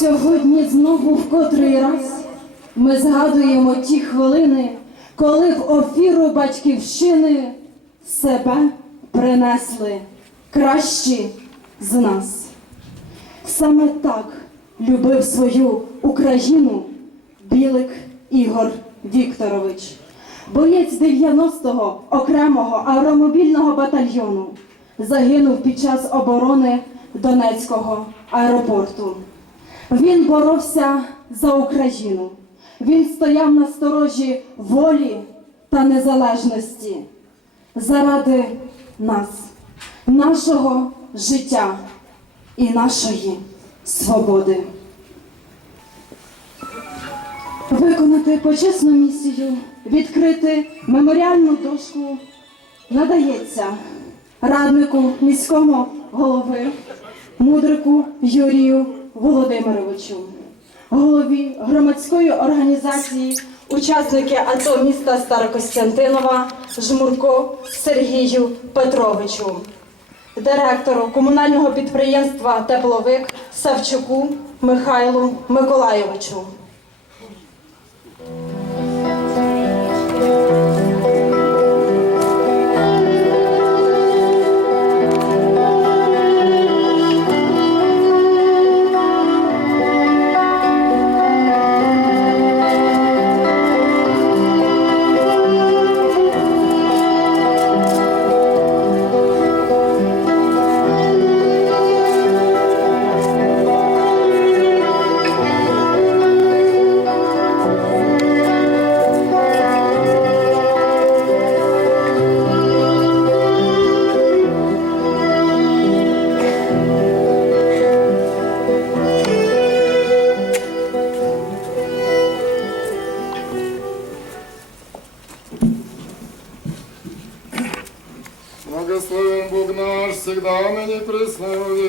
Сьогодні знову в котрий раз ми згадуємо ті хвилини, коли в офіру батьківщини себе принесли кращі з нас. Саме так любив свою Україну Білик Ігор Вікторович, боєць 90-го окремого аеромобільного батальйону, загинув під час оборони Донецького аеропорту. Він боровся за Україну. Він стояв на сторожі волі та незалежності заради нас, нашого життя і нашої свободи. Виконати почесну місію, відкрити меморіальну дошку надається раднику міського голови мудрику Юрію Володимировичу, голові громадської організації учасники АТО міста Старокостянтинова Жмурко Сергію Петровичу директору комунального підприємства Тепловик Савчуку Михайлу Миколайовичу.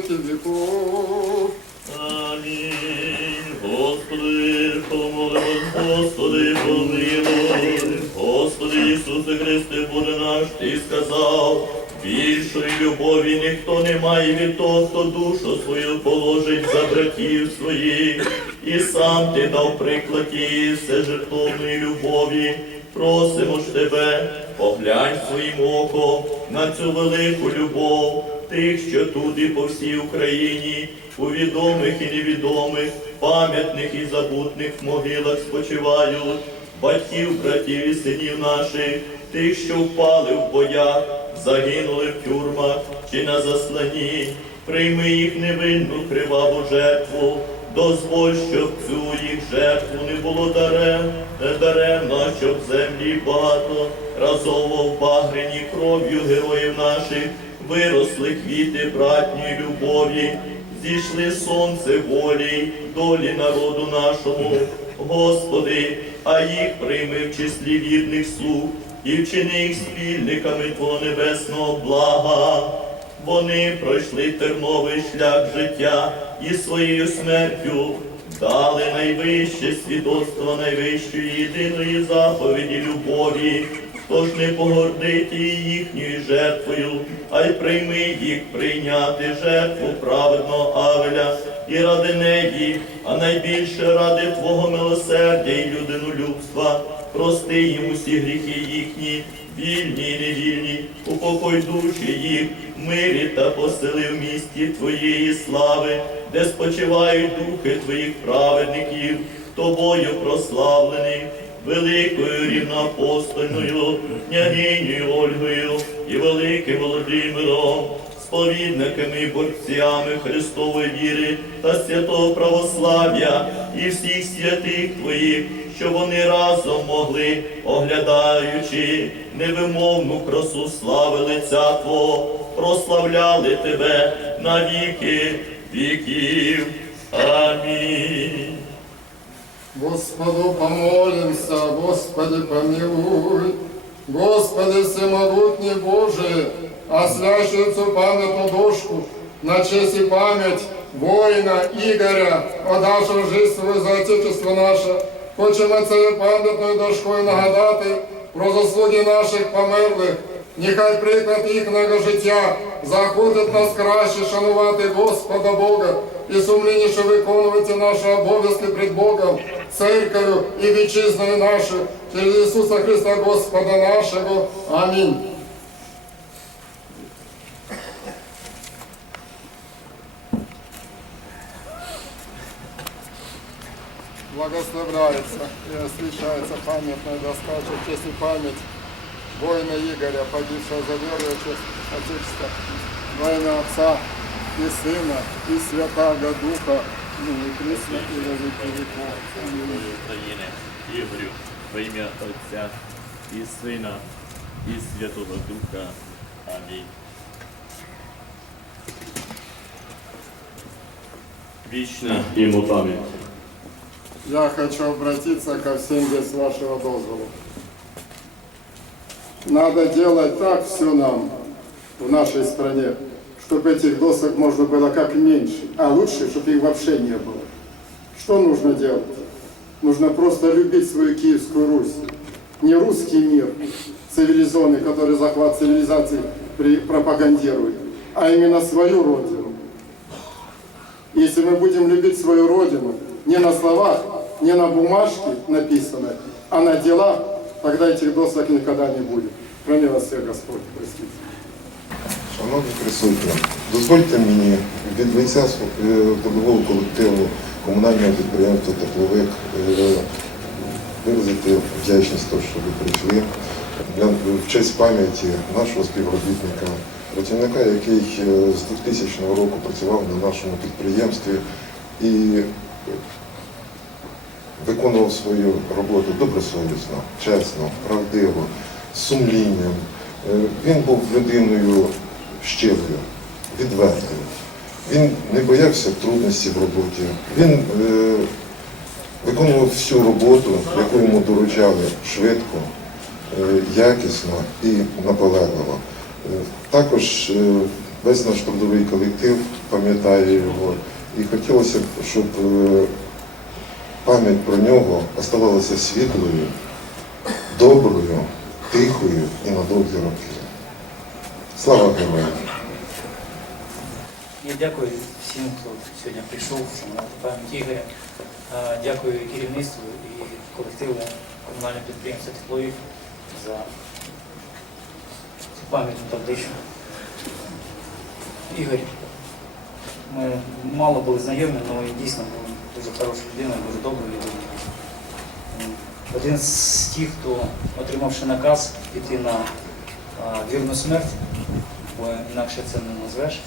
Веки веков. Амінь. Господи, помолимось, Господи, помилуй. Господи Ісусе Христе, Боже наш, Ти сказав, більшої любові ніхто не має від того, хто душу свою положить за братів своїх. І сам ти дав приклад тієї всежертовної любові. Просимо ж тебе, поглянь своїм оком на цю велику любов тих, що тут і по всій Україні, у відомих і невідомих, пам'ятних і забутних могилах спочивають, батьків, братів і синів наших, тих, що впали в боях, загинули в тюрмах чи на засланні. Прийми їх невинну криваву жертву, дозволь, щоб цю їх жертву не було дарем, не даремно, щоб землі багато разово в багрені кров'ю героїв наших виросли квіти братньої любові, зійшли сонце волі, долі народу нашому, Господи, а їх прийми в числі вірних слуг і вчини їх спільниками Твого небесного блага. Вони пройшли терновий шлях життя і своєю смертю дали найвище свідоцтво найвищої єдиної заповіді любові. Тож не погордити їхньою жертвою, а й прийми їх прийняти жертву праведного Авеля і ради неї, а найбільше ради Твого милосердя і людинолюбства. Прости їм усі гріхи їхні, вільні і невільні, упокой душі їх, мирі та посили в місті Твоєї слави, де спочивають духи Твоїх праведників, тобою прославлених великою рівноапостольною княгинею Ольгою і великим Володимиром, сповідниками і борцями Христової віри та святого православ'я і всіх святих Твоїх, щоб вони разом могли, оглядаючи невимовну красу слави лиця Твого, прославляли Тебе на віки віків. Амінь. Господу помолимся, Господи помилуй. Господи всемогутний Боже, цю пам'ятну дошку на честь і пам'ять воїна Ігоря, отдавшого жизнь свою за Отечество наше. Хочемо цією пам'ятною дошкою нагадати про заслуги наших померлих. Нехай приклад їхнього життя заходить нас краще шанувати Господа Бога і сумлінніше виконувати наші обов'язки перед Богом, церков'ю і вітчизною нашою, через Ісуса Христа Господа нашого. Амінь. Благословляется и освящается памятная доска, что в честь и память воина Игоря, погибшего за веру и честь Отечества, во имя Отца и Сына и Святаго Духа, ныне и присно и во веки веков. Аминь. України, Ігорю, во ім'я Отця і Сина, і Святого Духа. Амінь. Вічна йому пам'ять. Я хочу обратиться ко всем без вашего дозвола. Надо делать так все нам в нашей стране, чтобы этих досок можно было как меньше, а лучше, чтобы их вообще не было. Что нужно делать? Нужно просто любить свою Киевскую Русь. Не русский мир цивилизованный, который захват цивилизации пропагандирует, а именно свою родину. Если мы будем любить свою родину, не на словах, не на бумажке написано, а на делах, тогда этих досок никогда не будет. Храни вас всех Господь, простите. Шановні присутні, дозвольте мені від лиця е, трудового колективу комунального підприємства Тепловик е, виразити вдячність, того, що ви прийшли в честь пам'яті нашого співробітника, працівника, який е, з 2000 року працював на нашому підприємстві і виконував свою роботу добросовісно, чесно, правдиво, з сумлінням. Е, Він був людиною щирою, відвертою. Він не боявся трудностей в роботі. Він е, виконував всю роботу, яку йому доручали швидко, е, якісно і наполегливо. Е, також е, весь наш трудовий колектив пам'ятає його. І хотілося б, щоб е, пам'ять про нього оставалася світлою, доброю, тихою і на довгі роки. Слава героям! Я дякую всім, хто сьогодні прийшов, вшанувати пам'ять Ігоря. Дякую керівництву і колективу комунального підприємства Тепловик за цю пам'ятну табличку. Ігор, ми мало були знайомі, але дійсно дуже хорошою людиною, дуже доброю людиною. М, Один з тих, хто, отримавши наказ піти на вірну смерть, бо інакше це не назвеш,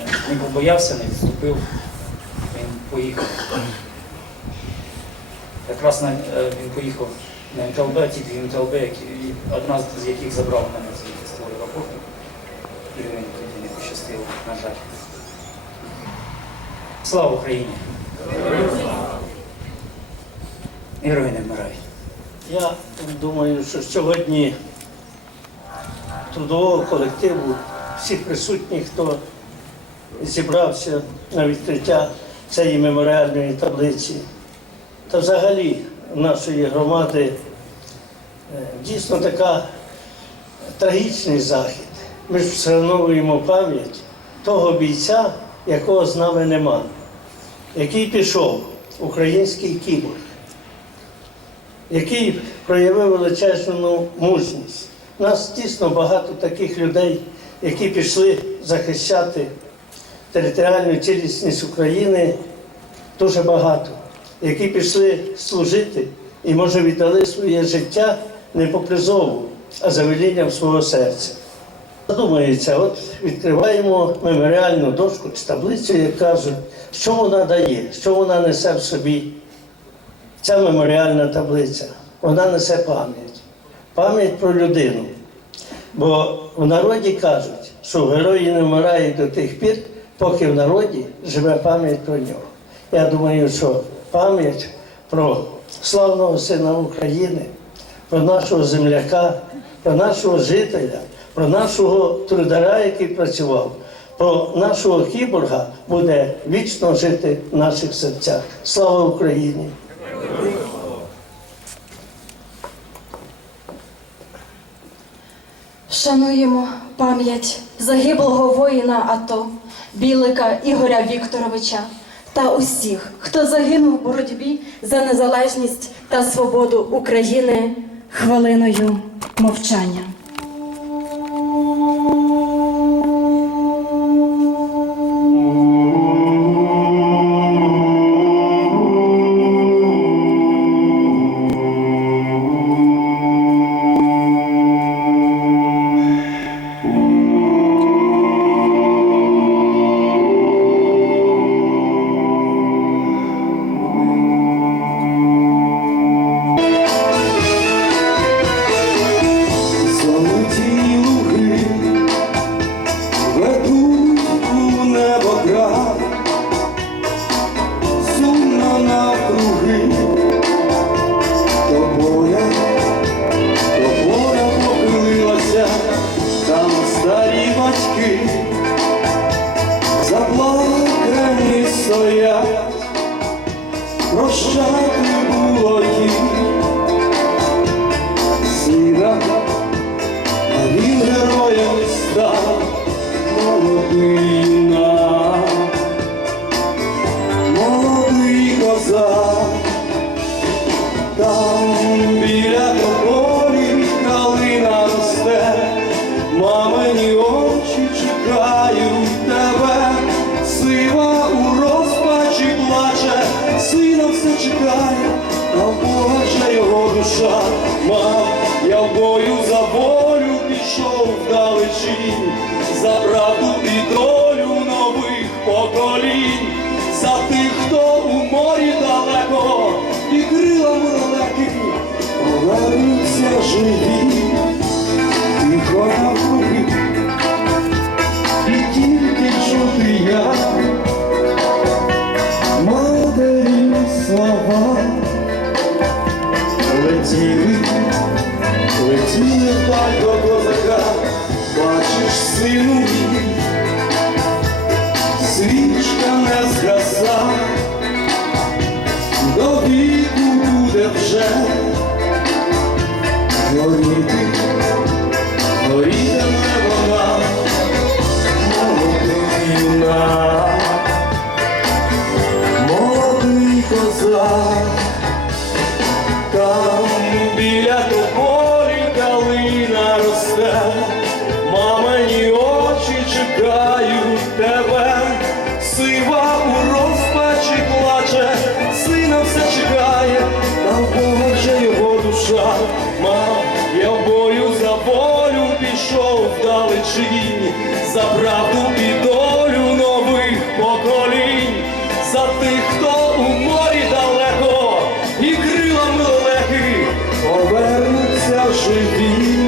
е, не побоявся, не відступив, він поїхав. Якраз е, він поїхав на МТЛБ, ті дві МТЛБ, які, одна з яких забрав мене звідти з твоєї епохи. І він тоді не пощастило, на жаль. Слава Україні! Герої не вмирають. Я думаю, що сьогодні трудового колективу, всіх присутніх, хто зібрався на відкриття цієї меморіальної таблиці, та взагалі нашої громади е, дійсно така трагічний захід. Ми ж вшановуємо пам'ять того бійця, якого з нами нема, який пішов, український кіборг який проявив величезну мужність. У нас дійсно багато таких людей, які пішли захищати територіальну цілісність України, дуже багато, які пішли служити і, може, віддали своє життя не по призову, а за велінням свого серця. Задумається, от відкриваємо меморіальну дошку чи таблицю, як кажуть, що вона дає, що вона несе в собі ця меморіальна таблиця, вона несе пам'ять. Пам'ять про людину. Бо в народі кажуть, що герої не вмирають до тих пір, поки в народі живе пам'ять про нього. Я думаю, що пам'ять про славного сина України, про нашого земляка, про нашого жителя, про нашого трударя, який працював, про нашого кіборга буде вічно жити в наших серцях. Слава Україні! Шануємо пам'ять загиблого воїна АТО, Білика Ігоря Вікторовича, та усіх, хто загинув в боротьбі за незалежність та свободу України хвилиною мовчання. Чекає, а Бога його душа, мам, я в бою вдалечінь, за правду і долю нових поколінь, за тих, хто у морі далеко, і крилами лелеки повернуться живі, тихо навкруги, і тільки чути я. Матері слова летіли вдалечінь, за правду і долю нових поколінь, за тих, хто у морі далеко і крилами легкі повернуться живі.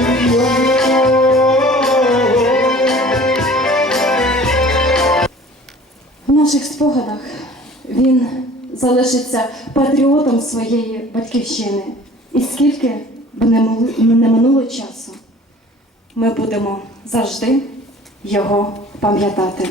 В наших спогадах він залишиться патріотом своєї батьківщини. І скільки б не минуло часу, ми будемо завжди його пам'ятати.